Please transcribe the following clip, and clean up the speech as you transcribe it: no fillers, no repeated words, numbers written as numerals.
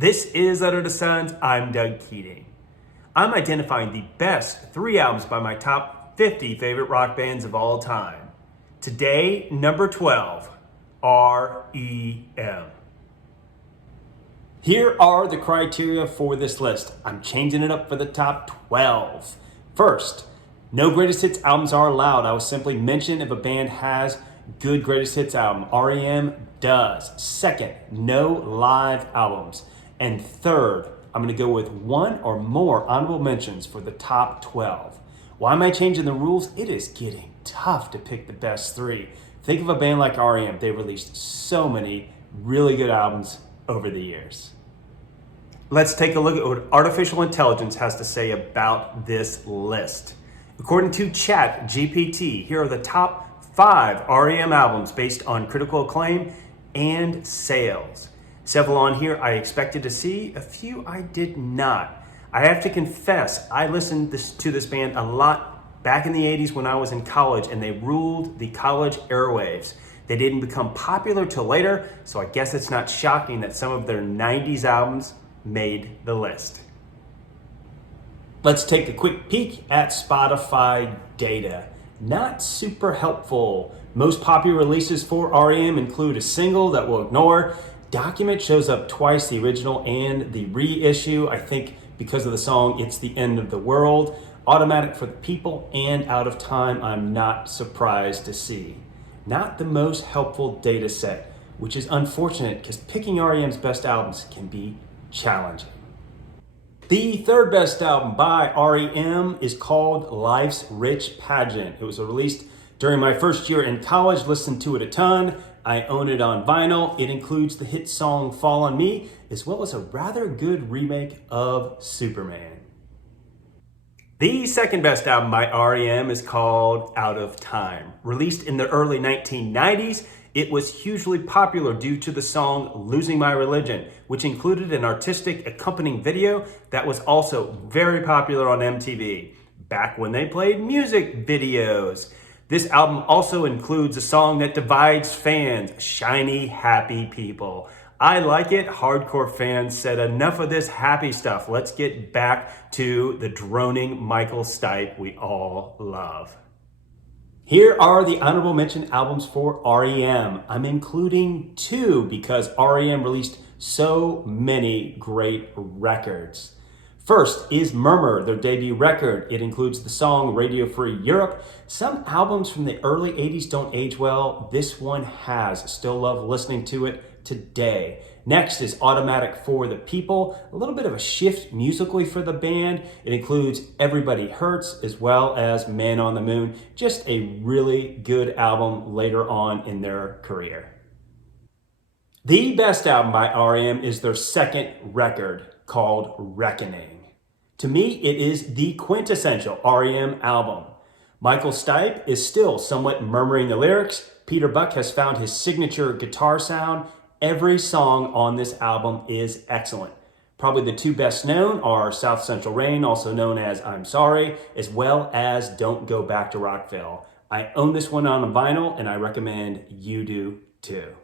This is Under the Suns. I'm Doug Keating. I'm identifying the best 3 albums by my top 50 favorite rock bands of all time. Today, number 12, REM. Here are the criteria for this list. I'm changing it up for the top 12. First, no greatest hits albums are allowed. I will simply mention if a band has good greatest hits album. REM does. Second, no live albums. And third, I'm going to go with one or more honorable mentions for the top 12. Why am I changing the rules? It is getting tough to pick the best 3. Think of a band like REM. They released so many really good albums over the years. Let's take a look at what artificial intelligence has to say about this list. According to ChatGPT, here are the top 5 REM albums based on critical acclaim and sales. Several on here I expected to see, a few I did not. I have to confess, I listened to this band a lot back in the 80s when I was in college, and they ruled the college airwaves. They didn't become popular till later, so I guess it's not shocking that some of their 90s albums made the list. Let's take a quick peek at Spotify data. Not super helpful. Most popular releases for REM include a single that we'll ignore. Document shows up twice, the original and the reissue. I think because of the song It's the End of the World. Automatic for the People and Out of Time, I'm not surprised to see. Not the most helpful data set, which is unfortunate because picking REM's best albums can be challenging. The third best album by REM is called Life's Rich Pageant. It was released during my first year in college, listened to it a ton. I own it on vinyl. It includes the hit song Fall on Me, as well as a rather good remake of Superman. The second best album by REM is called Out of Time. Released in the early 1990s, it was hugely popular due to the song Losing My Religion, which included an artistic accompanying video that was also very popular on MTV, back when they played music videos. This album also includes a song that divides fans, Shiny Happy People. I like it. Hardcore fans said enough of this happy stuff. Let's get back to the droning Michael Stipe we all love. Here are the honorable mention albums for REM. I'm including 2 because REM released so many great records. First is Murmur, their debut record. It includes the song Radio Free Europe. Some albums from the early 80s don't age well. This one has. Still love listening to it today. Next is Automatic for the People. A little bit of a shift musically for the band. It includes Everybody Hurts as well as Man on the Moon. Just a really good album later on in their career. The best album by REM is their second record called Reckoning. To me, it is the quintessential REM album. Michael Stipe is still somewhat murmuring the lyrics. Peter Buck has found his signature guitar sound. Every song on this album is excellent. Probably the 2 best known are South Central Rain, also known as I'm Sorry, as well as Don't Go Back to Rockville. I own this one on vinyl and I recommend you do too.